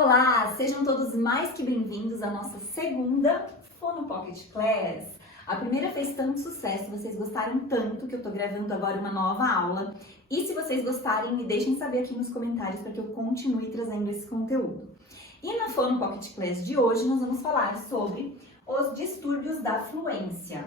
Olá, sejam todos mais que bem-vindos à nossa segunda Fono Pocket Class. A primeira fez tanto sucesso, vocês gostaram tanto que eu tô gravando agora uma nova aula. E se vocês gostarem, me deixem saber aqui nos comentários para que eu continue trazendo esse conteúdo. E na Fono Pocket Class de hoje nós vamos falar sobre os distúrbios da fluência.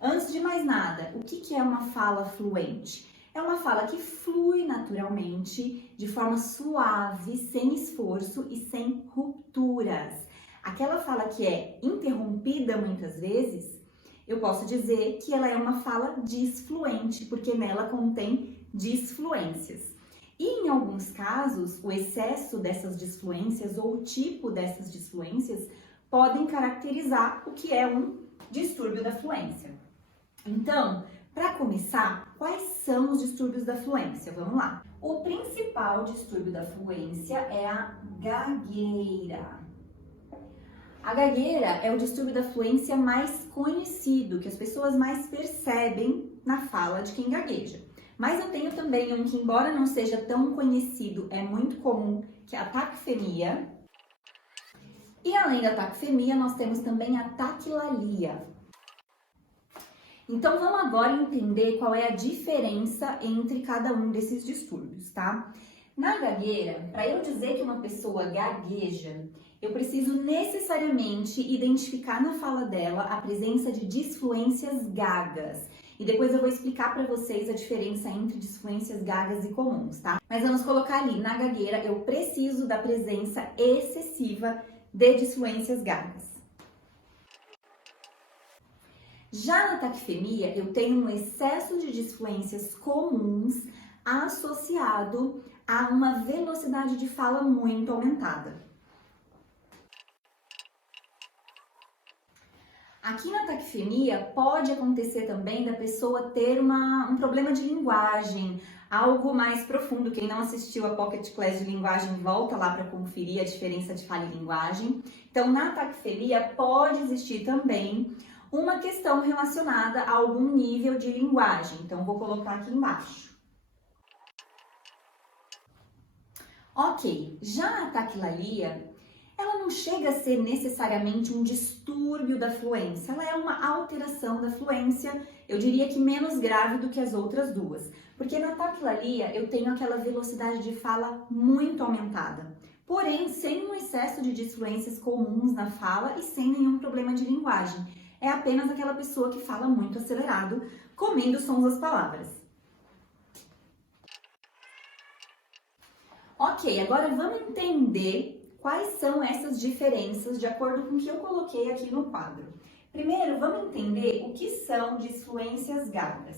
Antes de mais nada, o que é uma fala fluente? É uma fala que flui naturalmente, de forma suave, sem esforço e sem rupturas. Aquela fala que é interrompida muitas vezes, eu posso dizer que ela é uma fala disfluente, porque nela contém disfluências. E em alguns casos, o excesso dessas disfluências ou o tipo dessas disfluências podem caracterizar o que é um distúrbio da fluência. Então, para começar, quais são os distúrbios da fluência? Vamos lá. O principal distúrbio da fluência é a gagueira. A gagueira é o distúrbio da fluência mais conhecido, que as pessoas mais percebem na fala de quem gagueja. Mas eu tenho também um que, embora não seja tão conhecido, é muito comum, que é a taquifemia. E além da taquifemia, nós temos também a taquilalia. Então, vamos agora entender qual é a diferença entre cada um desses distúrbios, tá? Na gagueira, para eu dizer que uma pessoa gagueja, eu preciso necessariamente identificar na fala dela a presença de disfluências gagas. E depois eu vou explicar para vocês a diferença entre disfluências gagas e comuns, tá? Mas vamos colocar ali, na gagueira, eu preciso da presença excessiva de disfluências gagas. Já na taquifemia, eu tenho um excesso de disfluências comuns associado a uma velocidade de fala muito aumentada. Aqui na taquifemia, pode acontecer também da pessoa ter um problema de linguagem, algo mais profundo. Quem não assistiu a Pocket Class de linguagem, volta lá para conferir a diferença de fala e linguagem. Então, na taquifemia, pode existir também uma questão relacionada a algum nível de linguagem. Então, vou colocar aqui embaixo. Ok, já a taquilalia, ela não chega a ser necessariamente um distúrbio da fluência, ela é uma alteração da fluência, eu diria que menos grave do que as outras duas. Porque na taquilalia eu tenho aquela velocidade de fala muito aumentada, porém sem um excesso de disfluências comuns na fala e sem nenhum problema de linguagem. É apenas aquela pessoa que fala muito acelerado, comendo sons das palavras. Ok, agora vamos entender quais são essas diferenças de acordo com o que eu coloquei aqui no quadro. Primeiro, vamos entender o que são disfluências gagas.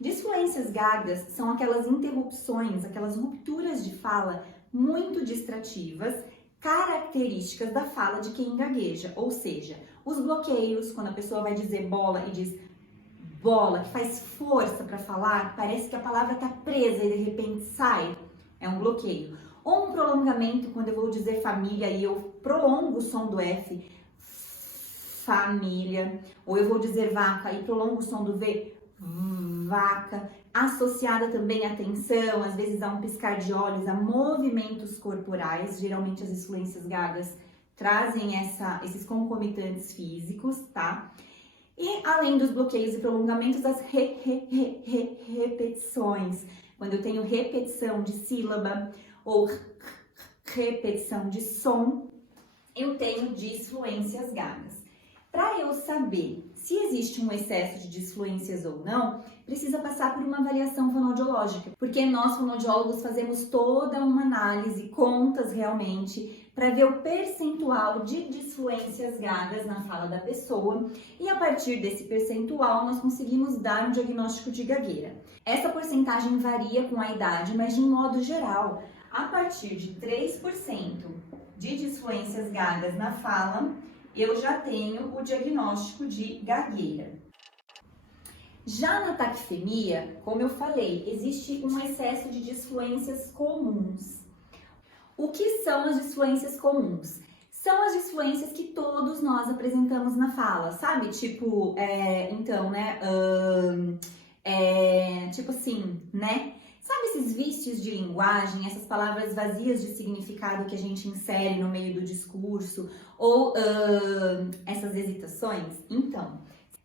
Disfluências gagas são aquelas interrupções, aquelas rupturas de fala muito distrativas, características da fala de quem gagueja, ou seja, os bloqueios, quando a pessoa vai dizer bola e diz bola, que faz força para falar, parece que a palavra está presa e de repente sai, é um bloqueio. Ou um prolongamento, quando eu vou dizer família e eu prolongo o som do F, família. Ou eu vou dizer vaca e prolongo o som do V, vaca. Associada também à tensão, às vezes a um piscar de olhos, a movimentos corporais, geralmente as disfluências gagas trazem esses concomitantes físicos, tá? E além dos bloqueios e prolongamentos, as repetições. Quando eu tenho repetição de sílaba ou repetição de som, eu tenho disfluências gagas. Para eu saber se existe um excesso de disfluências ou não, precisa passar por uma avaliação fonoaudiológica, porque nós fonoaudiólogos fazemos toda uma análise, contas realmente, para ver o percentual de disfluências gagas na fala da pessoa e a partir desse percentual nós conseguimos dar um diagnóstico de gagueira. Essa porcentagem varia com a idade, mas de modo geral, a partir de 3% de disfluências gagas na fala, eu já tenho o diagnóstico de gagueira. Já na taquifemia, como eu falei, existe um excesso de disfluências comuns. O que são as disfluências comuns? São as disfluências que todos nós apresentamos na fala, sabe? Tipo, então, né? Tipo assim, né? Sabe esses vícios de linguagem, essas palavras vazias de significado que a gente insere no meio do discurso ou essas hesitações? Então,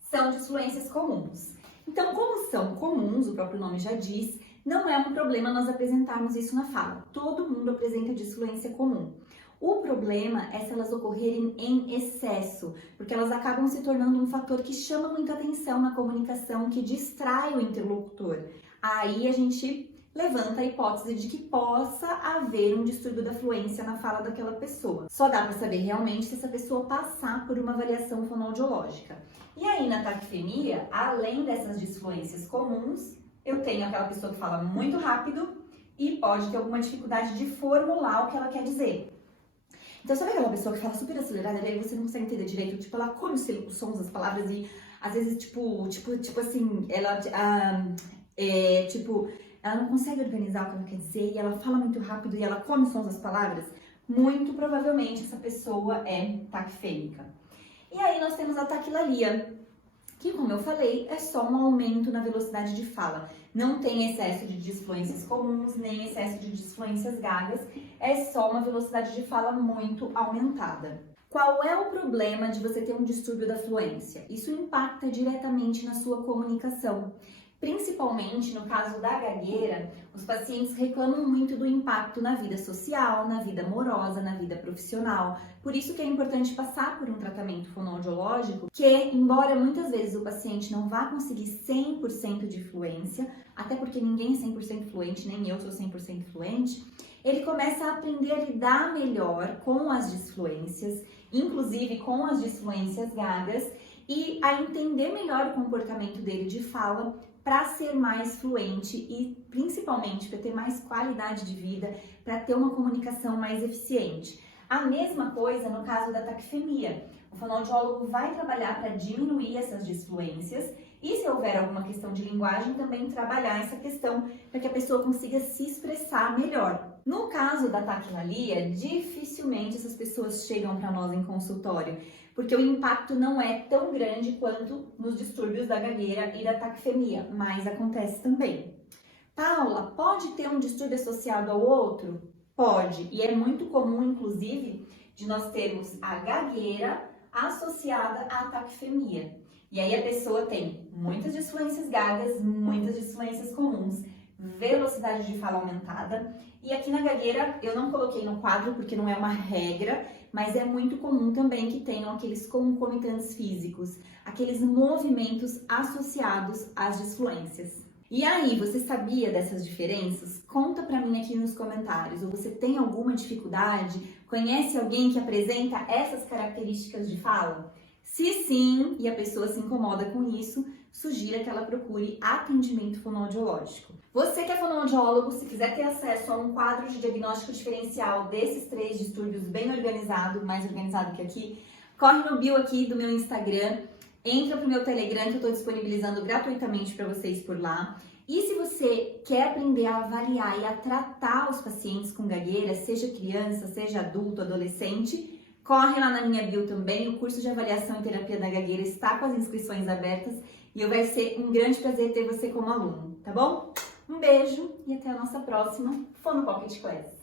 são disfluências comuns. Então, como são comuns, o próprio nome já diz, não é um problema nós apresentarmos isso na fala. Todo mundo apresenta disfluência comum. O problema é se elas ocorrerem em excesso, porque elas acabam se tornando um fator que chama muita atenção na comunicação, que distrai o interlocutor. Aí a gente levanta a hipótese de que possa haver um distúrbio da fluência na fala daquela pessoa. Só dá para saber realmente se essa pessoa passar por uma avaliação fonoaudiológica. E aí na taquifemia, além dessas disfluências comuns, eu tenho aquela pessoa que fala muito rápido e pode ter alguma dificuldade de formular o que ela quer dizer. Então, sabe aquela pessoa que fala super acelerada e aí você não consegue entender direito? Tipo, ela come os sons das palavras e às vezes, tipo assim, ela não consegue organizar o que ela quer dizer e ela fala muito rápido e ela come os sons das palavras? Muito provavelmente essa pessoa é taquifêmica. E aí nós temos a taquilalia, que, como eu falei, é só um aumento na velocidade de fala. Não tem excesso de disfluências comuns, nem excesso de disfluências gagas, é só uma velocidade de fala muito aumentada. Qual é o problema de você ter um distúrbio da fluência? Isso impacta diretamente na sua comunicação. Principalmente no caso da gagueira, os pacientes reclamam muito do impacto na vida social, na vida amorosa, na vida profissional. Por isso que é importante passar por um tratamento fonoaudiológico que, embora muitas vezes o paciente não vá conseguir 100% de fluência, até porque ninguém é 100% fluente, nem eu sou 100% fluente, ele começa a aprender a lidar melhor com as disfluências, inclusive com as disfluências gagas, e a entender melhor o comportamento dele de fala para ser mais fluente e principalmente para ter mais qualidade de vida, para ter uma comunicação mais eficiente. A mesma coisa no caso da taquifemia. O fonoaudiólogo vai trabalhar para diminuir essas disfluências e, se houver alguma questão de linguagem, também trabalhar essa questão para que a pessoa consiga se expressar melhor. No caso da taquilalia, dificilmente essas pessoas chegam para nós em consultório, porque o impacto não é tão grande quanto nos distúrbios da gagueira e da taquifemia, mas acontece também. Paula, pode ter um distúrbio associado ao outro? Pode, e é muito comum, inclusive, de nós termos a gagueira associada à taquifemia. E aí a pessoa tem muitas disfluências gagas, muitas disfluências comuns, velocidade de fala aumentada. E aqui na gagueira eu não coloquei no quadro porque não é uma regra, mas é muito comum também que tenham aqueles concomitantes físicos, aqueles movimentos associados às disfluências. E aí, você sabia dessas diferenças? Conta pra mim aqui nos comentários. Ou você tem alguma dificuldade? Conhece alguém que apresenta essas características de fala? Se sim, e a pessoa se incomoda com isso, sugira que ela procure atendimento fonoaudiológico. Você que é fonoaudiólogo, se quiser ter acesso a um quadro de diagnóstico diferencial desses 3 distúrbios bem organizado, mais organizado que aqui, corre no bio aqui do meu Instagram, entra pro meu Telegram que eu estou disponibilizando gratuitamente para vocês por lá. E se você quer aprender a avaliar e a tratar os pacientes com gagueira, seja criança, seja adulto, adolescente, corre lá na minha bio também, o curso de avaliação e terapia da gagueira está com as inscrições abertas e vai ser um grande prazer ter você como aluno, tá bom? Um beijo e até a nossa próxima Fono Pocket Class.